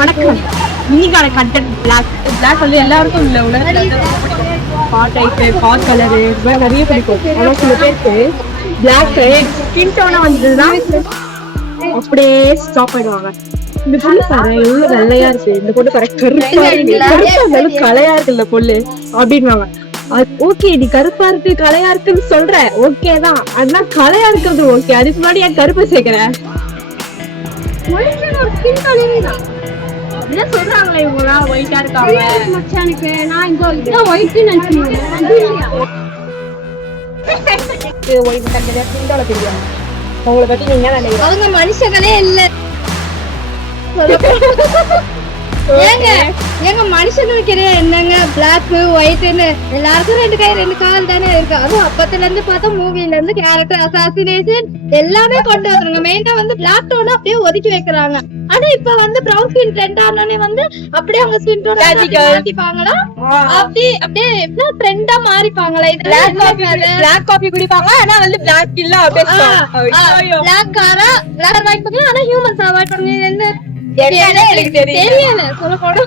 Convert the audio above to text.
வணக்கம். இன்னைக்கான content black வந்து எல்லாருக்கும் இல்ல உலகத்துல பாட் டைப்பு பாட் கலரு நிறைய பிடிக்கும். ஆனா சில பேருக்கு பிளாக் ஸ்கின் டோனா வந்ததுதான் அப்படியே ஸ்டாப் ஆயிடுவாங்க. இந்த பொண்ணு பாரு எவ்வளவு வெள்ளையா இருக்கு, இந்த பொண்ணு பாரு கருப்பா இருக்கு, கலையா இருக்குல்ல பொண்ணு அப்படின்வாங்க. ஓகே நீ கருப்பா இருக்கு கலையா இருக்குன்னு சொல்ற ஓகேதான், ஆனா கலையா இருக்கிறது ஓகே, அதுக்கு முன்னாடி என் கருப்பை சேர்க்கிற சொல்றாங்களே இவங்க ஒயிட்டா இருக்காங்க. நான் இங்க ஒயிட் தெரியும். உங்களை பத்தி நீங்க அவங்க மனுஷங்களே இல்ல. ஏங்க மனுஷங்களுக்கு என்னங்க பிளாக் ஒயிட்னு எல்லாருக்கும் ரெண்டு கை ரெண்டு கால் தானே இருக்கு. அதுவும் அப்பத்துல இருந்து பார்த்தா மூவில இருந்து கேரக்டர் அசாசினேஷன் எல்லாமே கொண்டு வந்துருங்க. மெயினா வந்து பிளாக் டோன் அப்படியே ஒதுக்கி வைக்கிறாங்க. ஆனா இப்ப வந்து பிரவுன் ஸ்கின் ட்ரெண்ட் ஆனோடனே வந்து அப்படியே அவங்க ஸ்கின் டோன் மாத்திப்பாங்களா, அப்படியே ட்ரெண்டா மாறிப்பாங்களா. பிளாக் காபி குடிப்பாங்க ஆனா வந்து பிளாக் இல்ல, பிளாக் காரா பிளாக் அவாய்ட் பண்ணலாம் ஆனா ஹியூமன்ஸ் அவாய்ட் பண்ணி தெரியல சொல்ல போனா